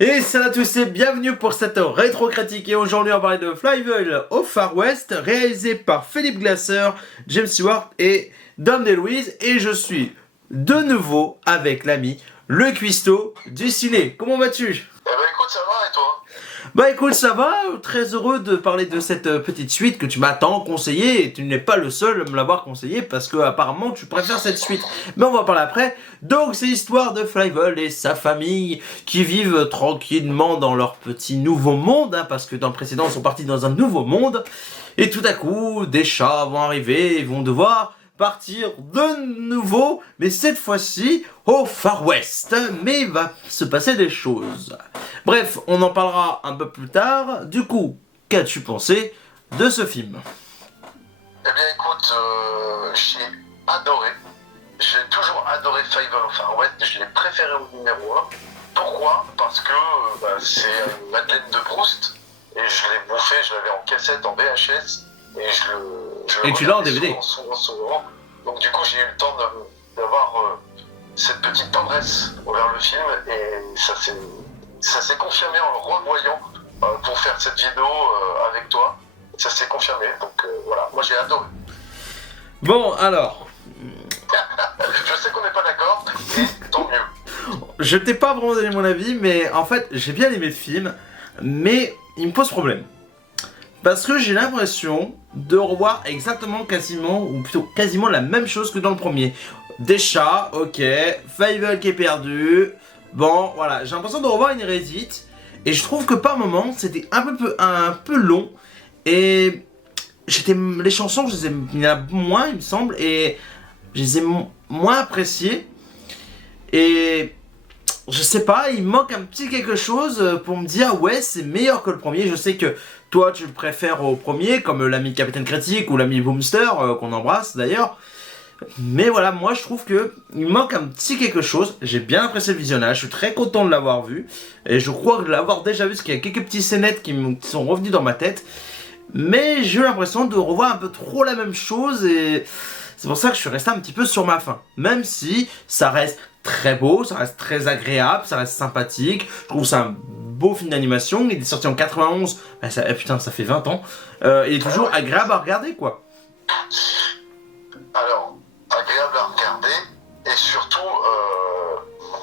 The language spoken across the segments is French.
Et salut à tous et bienvenue pour cette rétro-critique. Et aujourd'hui on va parler de Flyval au Far West, réalisé par Philippe Glaser, James Stewart et Dom DeLuise. Et je suis de nouveau avec l'ami, le cuistot du ciné. Comment vas-tu? Eh ben écoute, ça va et toi? Bah écoute, ça va, très heureux de parler de cette petite suite que tu m'as tant conseillé et tu n'es pas le seul à me l'avoir conseillé parce que apparemment tu préfères cette suite. Mais on va en parler après. Donc c'est l'histoire de Flyval et sa famille qui vivent tranquillement dans leur petit nouveau monde, hein, parce que dans le précédent ils sont partis dans un nouveau monde et tout à coup des chats vont arriver et vont devoir partir de nouveau, mais cette fois-ci au Far West. Mais il va se passer des choses. Bref, on en parlera un peu plus tard. Du coup, qu'as-tu pensé de ce film? Eh bien écoute, j'ai adoré. J'ai toujours adoré Fievel au Far West, je l'ai préféré au numéro 1. Pourquoi? Parce que c'est une Madeleine de Proust, et je l'ai bouffé, je l'avais en cassette, en VHS, et je Et tu l'as en DVD. souvent. Donc du coup j'ai eu le temps d'avoir cette petite tendresse envers le film, et ça s'est confirmé en le revoyant pour faire cette vidéo avec toi. Ça s'est confirmé, donc voilà, moi j'ai adoré. Bon, alors, Je sais qu'on n'est pas d'accord, et tant mieux. je t'ai pas vraiment donné mon avis, mais en fait, j'ai bien aimé le film, mais il me pose problème. Parce que j'ai l'impression de revoir exactement quasiment, ou plutôt quasiment la même chose que dans le premier. Des chats, ok, Fievel qui est perdu, bon, voilà, j'ai l'impression de revoir une Reddit, et je trouve que par moments, c'était un peu long, et les chansons, il y en a moins, il me semble, et je les ai moins appréciées, et je sais pas, il manque un petit quelque chose pour me dire ouais c'est meilleur que le premier. Je sais que toi tu le préfères au premier comme l'ami Capitaine Critique ou l'ami Boomster qu'on embrasse d'ailleurs. Mais voilà, moi je trouve que il manque un petit quelque chose. J'ai bien apprécié le visionnage, je suis très content de l'avoir vu. Et je crois l'avoir déjà vu parce qu'il y a quelques petits scénettes qui sont revenus dans ma tête. Mais j'ai eu l'impression de revoir un peu trop la même chose et c'est pour ça que je suis resté un petit peu sur ma faim. Même si ça reste très beau, ça reste très agréable, ça reste sympathique. Je trouve ça un beau film d'animation. Il est sorti en 91. Putain, ça fait 20 ans. Il est toujours agréable à regarder, quoi. Alors, agréable à regarder, et surtout,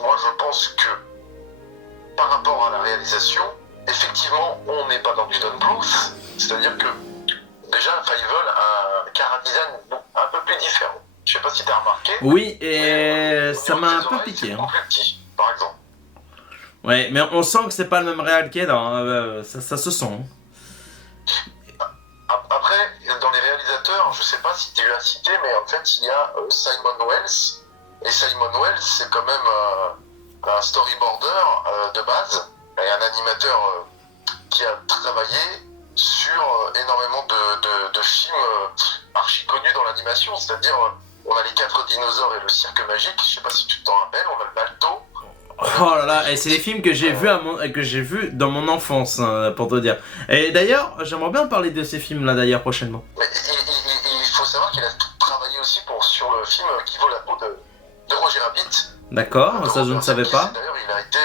moi je pense que par rapport à la réalisation, effectivement, on n'est pas dans du Don Bluth, c'est-à-dire que déjà, Fievel a un chara-design un peu plus différent. Je sais pas si tu as remarqué. Oui, et ça m'a un peu piqué. C'est plus petit, par exemple. Ouais, mais on sent que c'est pas le même réal qu'elle, hein. Ça se sent. Après, dans les réalisateurs, je sais pas si tu as eu à citer, mais en fait, il y a Simon Wells. Et Simon Wells, c'est quand même un storyboarder de base, et un animateur qui a travaillé sur énormément de films archi connus dans l'animation. C'est-à-dire, on a les 4 dinosaures et le cirque magique, je sais pas si tu t'en rappelles, on a le Balto. Oh là là, et c'est des films que j'ai vus dans mon enfance, hein, pour te dire. Et d'ailleurs, j'aimerais bien parler de ces films-là d'ailleurs prochainement. Mais il faut savoir qu'il a travaillé aussi sur le film Qui vaut la peau de Roger Rabbit. D'accord, ça je ne savais pas. D'ailleurs, il a été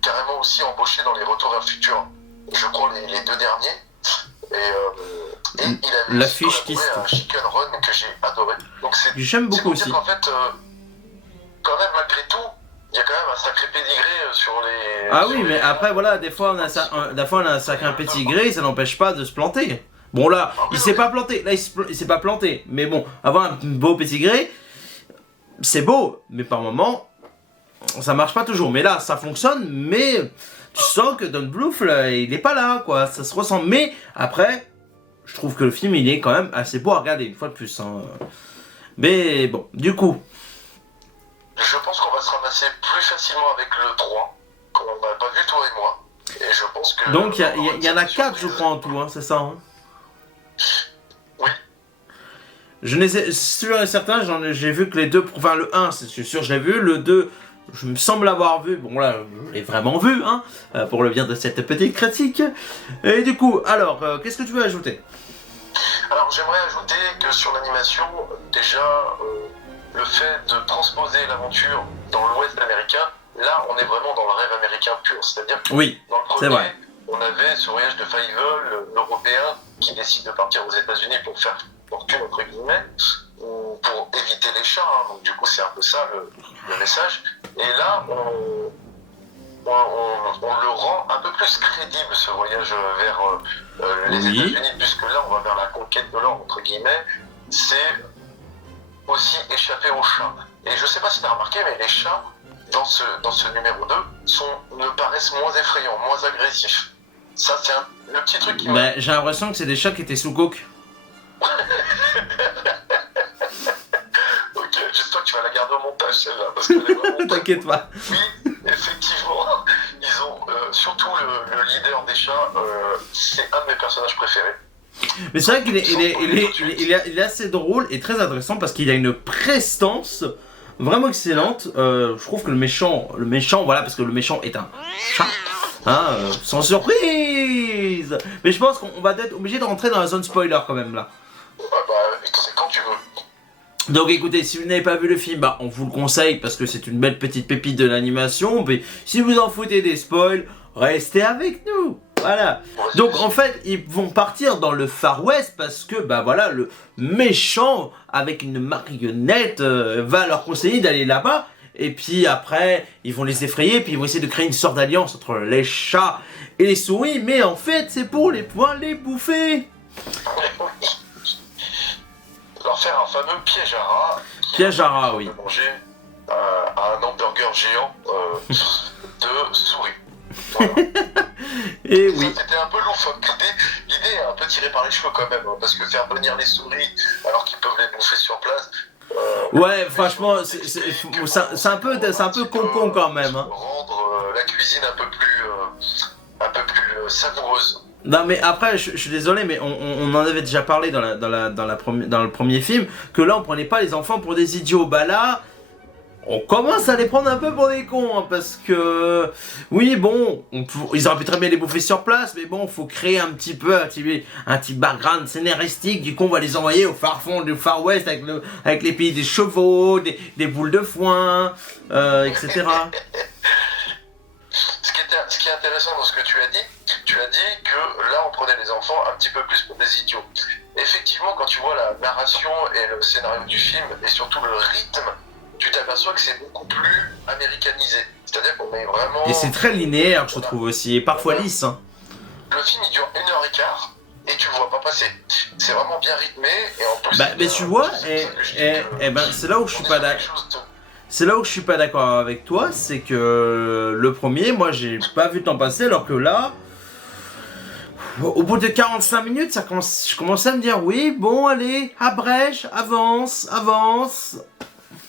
carrément aussi embauché dans les Retours vers le futur, je crois les 2 derniers. Et il a L'affiche qui un Chicken Run que j'ai adoré. Donc j'aime beaucoup aussi. En fait, quand même, malgré tout, il y a quand même un sacré pédigré sur les. Ah oui, mais après voilà, des fois on a un sacré pédigré, ça n'empêche pas de se planter. Bon là, il s'est pas planté, il s'est pas planté. Mais bon, avoir un beau pédigré, c'est beau, mais par moment, ça marche pas toujours. Mais là, ça fonctionne, mais tu sens que Don Bluth, là, il est pas là, quoi. Ça se ressent. Mais après, je trouve que le film, il est quand même assez beau à regarder, une fois de plus. Hein. Mais bon, du coup. Je pense qu'on va se ramasser plus facilement avec le 3, qu'on n'a pas vu toi et moi. Et je pense que. Donc il y en a 4, je crois, en tout, hein, c'est ça, hein. Oui. Je n'ai sûr et certain, j'ai vu que les deux, enfin le 1, c'est sûr je l'ai vu, le 2, je me semble l'avoir vu, bon là, je l'ai vraiment vu, hein, pour le bien de cette petite critique. Et du coup, alors, qu'est-ce que tu veux ajouter? Alors j'aimerais ajouter que sur l'animation, déjà, le fait de transposer l'aventure dans l'Ouest américain, Là, on est vraiment dans le rêve américain pur. C'est-à-dire que Oui, dans le c'est premier, vrai. on avait ce voyage de Fievel, l'Européen, qui décide de partir aux États-Unis pour faire fortune, entre guillemets, ou pour éviter les chats. Hein. Donc, du coup, c'est un peu ça le message. Et là, on le rend un peu plus crédible, ce voyage vers les Oui. États-Unis, puisque là, on va vers la conquête de l'or, entre guillemets. C'est aussi échapper aux chats. Et je sais pas si tu as remarqué, mais les chats, dans ce numéro 2, me paraissent moins effrayants, moins agressifs. Ça, c'est le petit truc qui Bah, j'ai l'impression que c'est des chats qui étaient sous coke. Ok, j'espère que tu vas la garder au montage, celle-là, parce qu'elle est vraiment... T'inquiète pas. Oui, effectivement, ils ont surtout le leader des chats, c'est un de mes personnages préférés. Mais c'est vrai qu'il est assez drôle et très intéressant parce qu'il a une prestance vraiment excellente. Je trouve que le méchant, voilà, parce que le méchant est un chat. Hein, sans surprise. Mais je pense qu'on va être obligé de rentrer dans la zone spoiler quand même là. Ah bah, c'est quand tu veux. Donc écoutez, si vous n'avez pas vu le film, bah on vous le conseille parce que c'est une belle petite pépite de l'animation. Mais si vous en foutez des spoils, restez avec nous. Voilà. Donc en fait, ils vont partir dans le Far West parce que bah voilà, le méchant avec une marionnette va leur conseiller d'aller là-bas. Et puis après, ils vont les effrayer, puis ils vont essayer de créer une sorte d'alliance entre les chats et les souris. Mais en fait, c'est pour les pouvoir les bouffer. Leur faire un fameux piège à rats. Piège à rats, oui. Manger un hamburger géant de souris. Voilà. Et oui. Ça, c'était un peu loufoque. L'idée est un peu tirée par les cheveux quand même, hein, parce que faire venir les souris alors qu'ils peuvent les bouffer sur place. Ouais, franchement, c'est un peu con quand même. Hein. Rendre la cuisine un peu plus savoureuse. Non mais après, je suis désolé, mais on en avait déjà parlé dans le premier film, que là on prenait pas les enfants pour des idiots. Bah là, on commence à les prendre un peu pour des cons, hein, parce que oui bon, ils auraient pu très bien les bouffer sur place, mais bon, faut créer un petit background scénaristique. Du coup, on va les envoyer au far fond du Far West avec les pays des chevaux, des boules de foin, etc. Ce qui est intéressant dans ce que tu as dit que là on prenait les enfants un petit peu plus pour des idiots. Effectivement, quand tu vois la narration et le scénario du film et surtout le rythme, tu t'aperçois que c'est beaucoup plus américanisé. C'est-à-dire qu'on est vraiment... Et c'est très linéaire, je trouve aussi, et parfois lisse. Hein. Le film il dure 1h15 et tu le vois pas passer. C'est vraiment bien rythmé et en plus... Bah, mais tu vois, c'est là où je suis pas d'accord. C'est là où je suis pas d'accord avec toi, c'est que le premier, moi j'ai pas vu le temps passer, alors que là, au bout de 45 minutes, je commençais à me dire oui, bon allez, abrège, avance.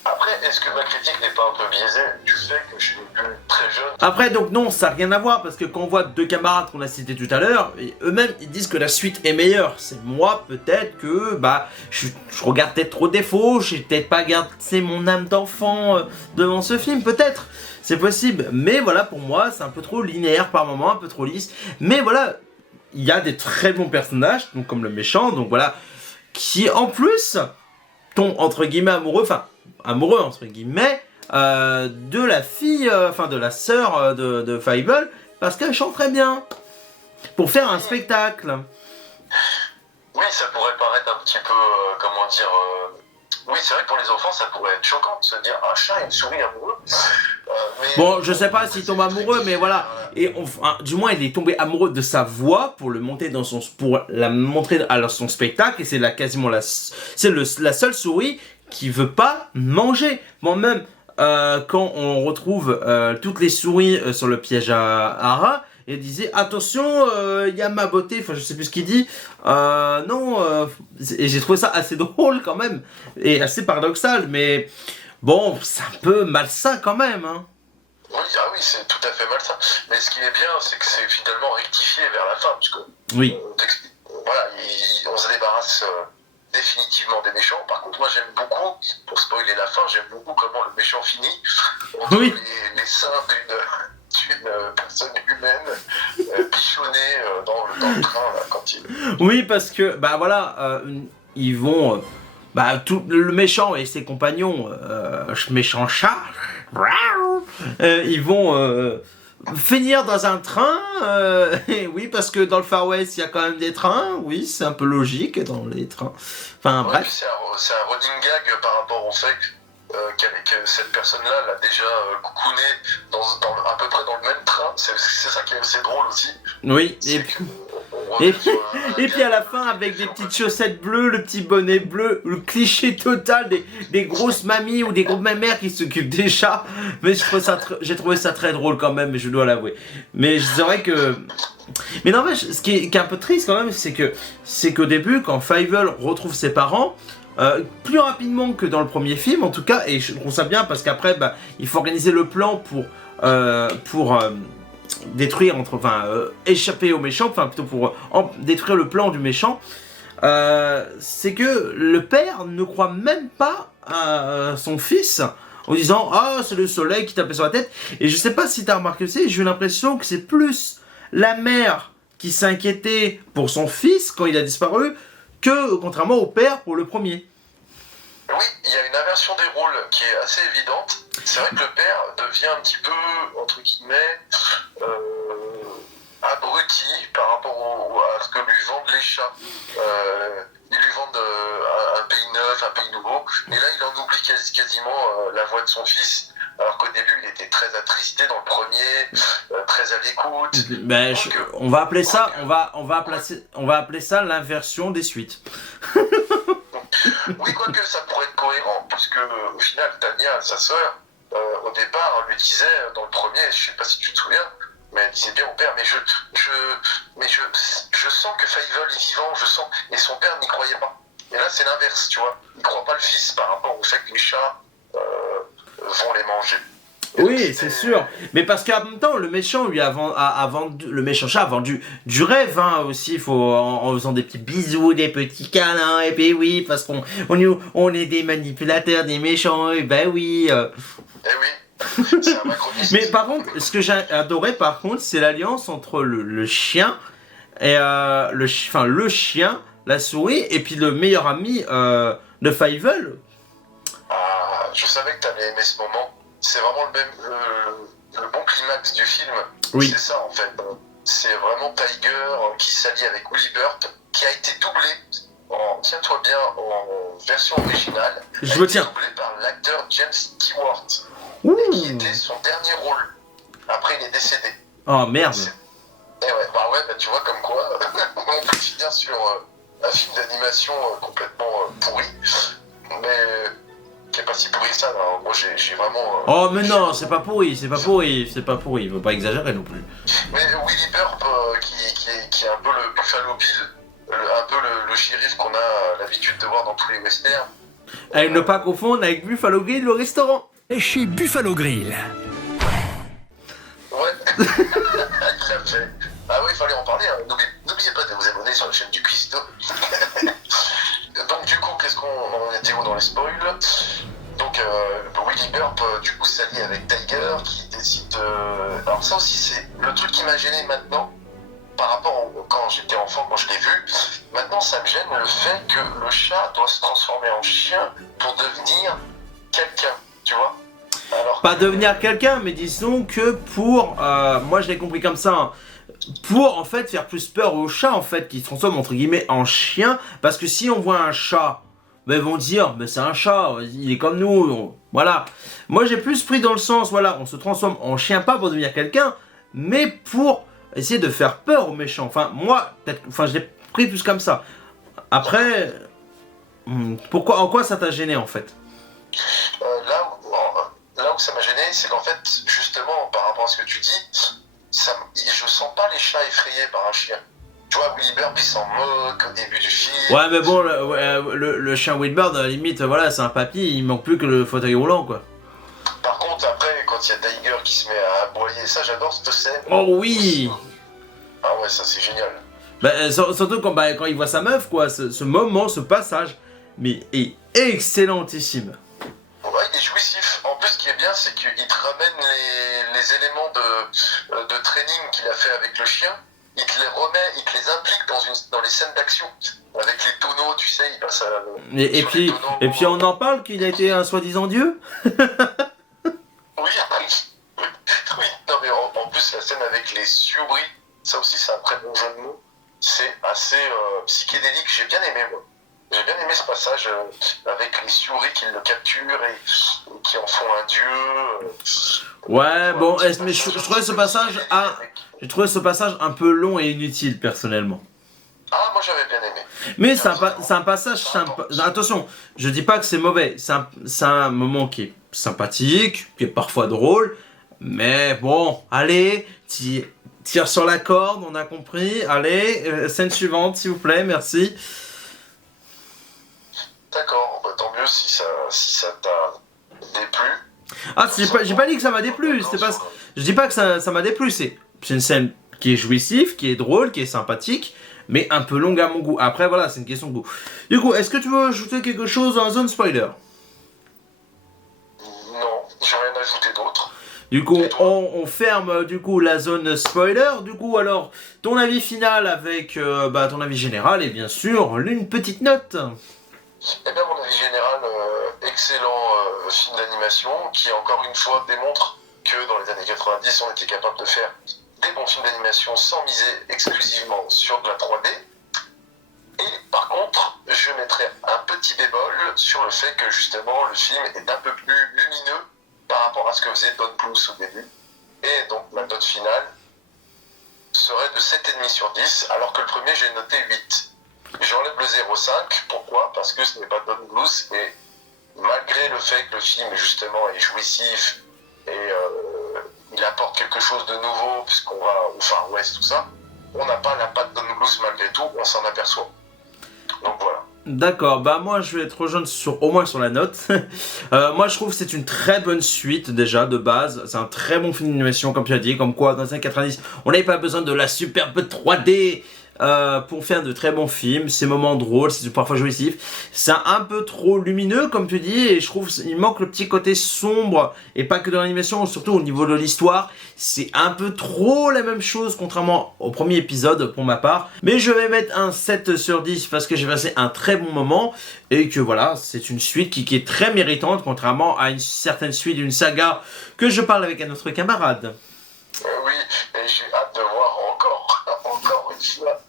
Après, est-ce que ma critique n'est pas un peu biaisée du fait que je suis plus très jeune? Après, donc non, ça n'a rien à voir, parce que quand on voit deux camarades qu'on a cités tout à l'heure, eux-mêmes ils disent que la suite est meilleure. C'est moi, peut-être que bah je regarde peut-être trop des défauts, j'ai peut-être pas gardé mon âme d'enfant devant ce film, peut-être. C'est possible, mais voilà, pour moi, c'est un peu trop linéaire par moment, un peu trop lisse. Mais voilà, il y a des très bons personnages, donc comme le méchant, donc voilà, qui en plus tombe entre guillemets amoureux entre guillemets, de la fille, de la sœur de Fievel, parce qu'elle chante très bien, pour faire un spectacle. Oui, ça pourrait paraître un petit peu, comment dire... Oui, c'est vrai que pour les enfants, ça pourrait être choquant de se dire un chat et une souris amoureux. Mais Bon, je sais pas s'il tombe amoureux, mais voilà. Et du moins, il est tombé amoureux de sa voix pour la montrer à son spectacle. Et c'est la seule souris qui veut pas manger. Bon, même quand on retrouve toutes les souris sur le piège à rats, il disait attention, il y a ma beauté, enfin je sais plus ce qu'il dit. Non, et j'ai trouvé ça assez drôle quand même et assez paradoxal, mais bon, c'est un peu malsain quand même. Hein. Oui, c'est tout à fait malsain. Mais ce qui est bien, c'est que c'est finalement rectifié vers la fin, puisque oui. Voilà, on se débarrasse définitivement des méchants. Par contre, moi j'aime beaucoup, pour spoiler la fin, j'aime beaucoup comment le méchant finit. On trouve les seins d'une personne humaine bichonnée dans le train là, quand il... Oui, parce que bah voilà, ils vont tout le méchant et ses compagnons, méchant chat, Ils vont finir dans un train. Oui, parce que dans le Far West, il y a quand même des trains. Oui, c'est un peu logique dans les trains. Enfin, Ouais, bref. puis c'est un running gag par rapport au fait que cette personne-là l'a déjà coucouné à peu près dans le même train. C'est ça qui est assez drôle aussi. Oui, C'est que on et, revient sur un et puis à gag la fin, avec des petites chaussettes bleues, le petit bonnet bleu, le cliché total des grosses mamies ou des grosses mères qui s'occupent des chats. Mais j'ai trouvé ça très drôle quand même, je dois l'avouer. Mais c'est vrai que. Mais non, mais ce qui est un peu triste quand même, c'est qu'au début, quand Fievel retrouve ses parents, plus rapidement que dans le premier film en tout cas, et je trouve ça bien parce qu'après, bah, il faut organiser le plan pour détruire, échapper aux méchants, enfin plutôt pour détruire le plan du méchant. C'est que le père ne croit même pas à son fils en disant ah c'est le soleil qui tapait sur la tête. Et je sais pas si tu as remarqué aussi, j'ai eu l'impression que c'est plus la mère qui s'inquiétait pour son fils quand il a disparu que contrairement au père pour le premier. Oui, il y a une inversion des rôles qui est assez évidente. C'est vrai que le père devient un petit peu, entre guillemets, abruti par rapport à ce que lui vendent les chats. Ils lui vendent un pays neuf, un pays nouveau, et là il en oublie quasiment la voix de son fils, alors qu'au début il était très attristé dans le premier, très à l'écoute. Ben, on va appeler ça, on va appeler ça l'inversion des suites. Oui, quoique ça pourrait être cohérent, puisque au final Tania, sa sœur, au départ lui disait dans le premier, je sais pas si tu te souviens, mais elle disait bien au père, mais je sens que Fievel est vivant, je sens, et son père n'y croyait pas. Et là c'est l'inverse, tu vois, il croit pas le fils par rapport au fait que les chats vont les manger. Et Oui, c'est sûr. Mais parce qu'en même temps, le méchant lui a vendu, le méchant chat a vendu du rêve hein, aussi. En faisant des petits bisous, des petits câlins. Et puis oui, parce on est des manipulateurs, des méchants. Et ben oui. Eh oui, c'est un macronisme. Mais par contre, ce que j'ai adoré par contre, c'est l'alliance entre le chien et le chien, la souris, et puis le meilleur ami de Fievel. Ah, je savais que tu allais aimer ce moment. C'est vraiment le bon climax du film. Oui. C'est ça en fait. C'est vraiment Tiger qui s'allie avec Willy Burp, qui a été doublé, tiens-toi bien, en version originale. Je me tiens. Doublé par l'acteur James Stewart, Ouh. qui était son dernier rôle. Après, il est décédé. Oh merde. Et ouais, bah tu vois comme quoi, on peut finir sur un film d'animation complètement pourri, mais qui est pas si pourri que ça. Non. Moi, j'ai vraiment. Oh mais non, c'est pas pourri, il faut pas exagérer non plus. Mais Willy Burp, qui est un peu le Buffalo Bill, un peu le shérif qu'on a l'habitude de voir dans tous les westerns. Et ne pas confondre avec Buffalo Grill, le restaurant. Et chez Buffalo Grill. Ouais, il l'a fait. Ah oui, il fallait en parler. Hein. N'oubliez pas de vous abonner sur la chaîne du Cuistot. Donc du coup, qu'est-ce qu'on en était où dans les spoils? Donc Willy Burp du coup s'allie avec Tiger qui décide de... Alors ça aussi c'est le truc qui m'a gêné maintenant par rapport quand j'étais enfant, quand je l'ai vu. Maintenant ça me gêne le fait que le chat doit se transformer en chien pour devenir quelqu'un, tu vois. Alors, Pas devenir quelqu'un, mais disons que pour... moi je l'ai compris comme ça, hein, pour en fait faire plus peur aux chats en fait, qui se transforment entre guillemets en chien, parce que si on voit un chat, ben, ils vont dire, mais c'est un chat, il est comme nous, voilà. Moi j'ai plus pris dans le sens, voilà, on se transforme en chien pas pour devenir quelqu'un, mais pour essayer de faire peur aux méchants. Enfin, moi, je l'ai pris plus comme ça. Après, pourquoi, en quoi ça t'a gêné en fait? là où ça m'a gêné, c'est qu'en fait, justement, par rapport à ce que tu dis, je sens pas les chats effrayés par un chien. Tu vois, Willy Burp, il s'en moque au début du film. Ouais, mais bon, le chien Wilbird, à la limite, voilà, c'est un papy, il manque plus que le fauteuil roulant, quoi. Par contre, après, quand il y a Tiger qui se met à aboyer, ça, j'adore cette scène. Oh oui! Ah ouais, ça, c'est génial. Bah, surtout quand il voit sa meuf, quoi, ce moment, ce passage, mais est excellentissime. Ouais, il est jouissif. En plus, ce qui est bien, c'est qu'il te ramène les éléments de training qu'il a fait avec le chien. Il te les remet, il te les implique dans les scènes d'action. Avec les tonneaux, tu sais, il passe à... Et puis on en parle qu'il a été un soi-disant dieu. Oui, scène avec les Syuri, ça aussi c'est un très bon jeu de mots. C'est assez psychédélique, j'ai bien aimé moi. J'ai bien aimé ce passage avec les Syuri qui le capturent et qui en font un dieu. Ouais, bon, mais je trouvais ce passage j'ai trouvé ce passage un peu long et inutile personnellement. Ah, moi j'avais bien aimé. Mais c'est un passage sympa. Attention, je dis pas que c'est mauvais. C'est un moment qui est sympathique, qui est parfois drôle. Mais bon, allez, tire sur la corde, on a compris. Allez, scène suivante, s'il vous plaît, merci. D'accord, bah, tant mieux si ça t'a déplu. Ah, j'ai pas dit que ça m'a déplu. Je dis pas que ça m'a déplu. C'est une scène qui est jouissive, qui est drôle, qui est sympathique, mais un peu longue à mon goût. Après, voilà, c'est une question de goût. Du coup, est-ce que tu veux ajouter quelque chose dans la zone spoiler? Non, j'ai rien ajouté d'autre. Du coup, on ferme du coup la zone spoiler. Du coup, alors, ton avis final avec ton avis général et bien sûr une petite note. Eh bien, mon avis général, excellent film d'animation qui, encore une fois, démontre que dans les années 90, on était capable de faire des bons films d'animation sans miser exclusivement sur de la 3D. Et par contre, je mettrais un petit bémol sur le fait que justement le film est un peu plus lumineux par rapport à ce que faisait Don Bluth au début. Et donc ma note finale serait de 7,5 sur 10, alors que le premier j'ai noté 8. J'enlève le 0,5, pourquoi? Parce que ce n'est pas Don Bluth, et malgré le fait que le film justement est jouissif et il apporte quelque chose de nouveau, puisqu'on va au Far West, tout ça, on n'a pas la patte Don Bluth malgré tout, on s'en aperçoit. Donc voilà. D'accord, bah moi je vais te rejoindre au moins sur la note. Moi je trouve que c'est une très bonne suite déjà de base. C'est un très bon film d'animation comme tu as dit, comme quoi dans les années 90 on n'avait pas besoin de la superbe 3D pour faire de très bons films. Ces moments drôles, c'est parfois jouissif. C'est un peu trop lumineux comme tu dis et je trouve qu'il manque le petit côté sombre et pas que dans l'animation, surtout au niveau de l'histoire. C'est un peu trop la même chose contrairement au premier épisode pour ma part. Mais je vais mettre un 7 sur 10 parce que j'ai passé un très bon moment et que voilà, c'est une suite qui est très méritante contrairement à une certaine suite d'une saga que je parle avec un autre camarade. Oui, et j'ai hâte de voir encore une fois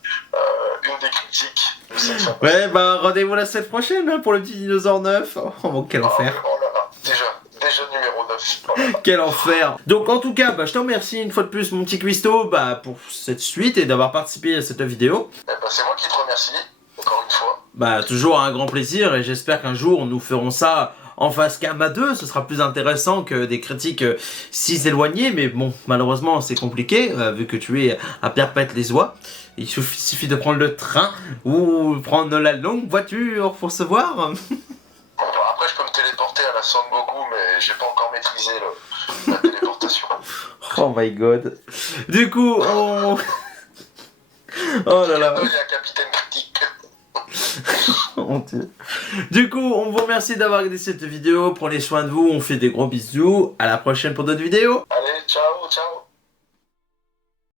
une des critiques de cette fin. Ouais, bah rendez-vous la semaine prochaine hein, pour le petit dinosaure 9. Oh, quel enfer. Oh là là, déjà numéro 9. Oh là là. Quel enfer. Donc en tout cas, je te remercie une fois de plus mon petit Cuisto pour cette suite et d'avoir participé à cette vidéo. Eh ben, c'est moi qui te remercie, encore une fois. Toujours un grand plaisir et j'espère qu'un jour nous ferons ça en face cam à deux, ce sera plus intéressant que des critiques si éloignées, mais bon, malheureusement c'est compliqué, vu que tu es à Perpète-les-Oies. Il suffit de prendre le train ou prendre la longue voiture pour se voir. Bon, après je peux me téléporter à la Son Goku, mais j'ai pas encore maîtrisé la téléportation. Oh my god. Du coup, on... Oh là là. Il y a Capitaine Critique. Mon Dieu. Du coup, on vous remercie d'avoir regardé cette vidéo. Prenez soin de vous, on fait des gros bisous. À la prochaine pour d'autres vidéos. Allez, ciao, ciao.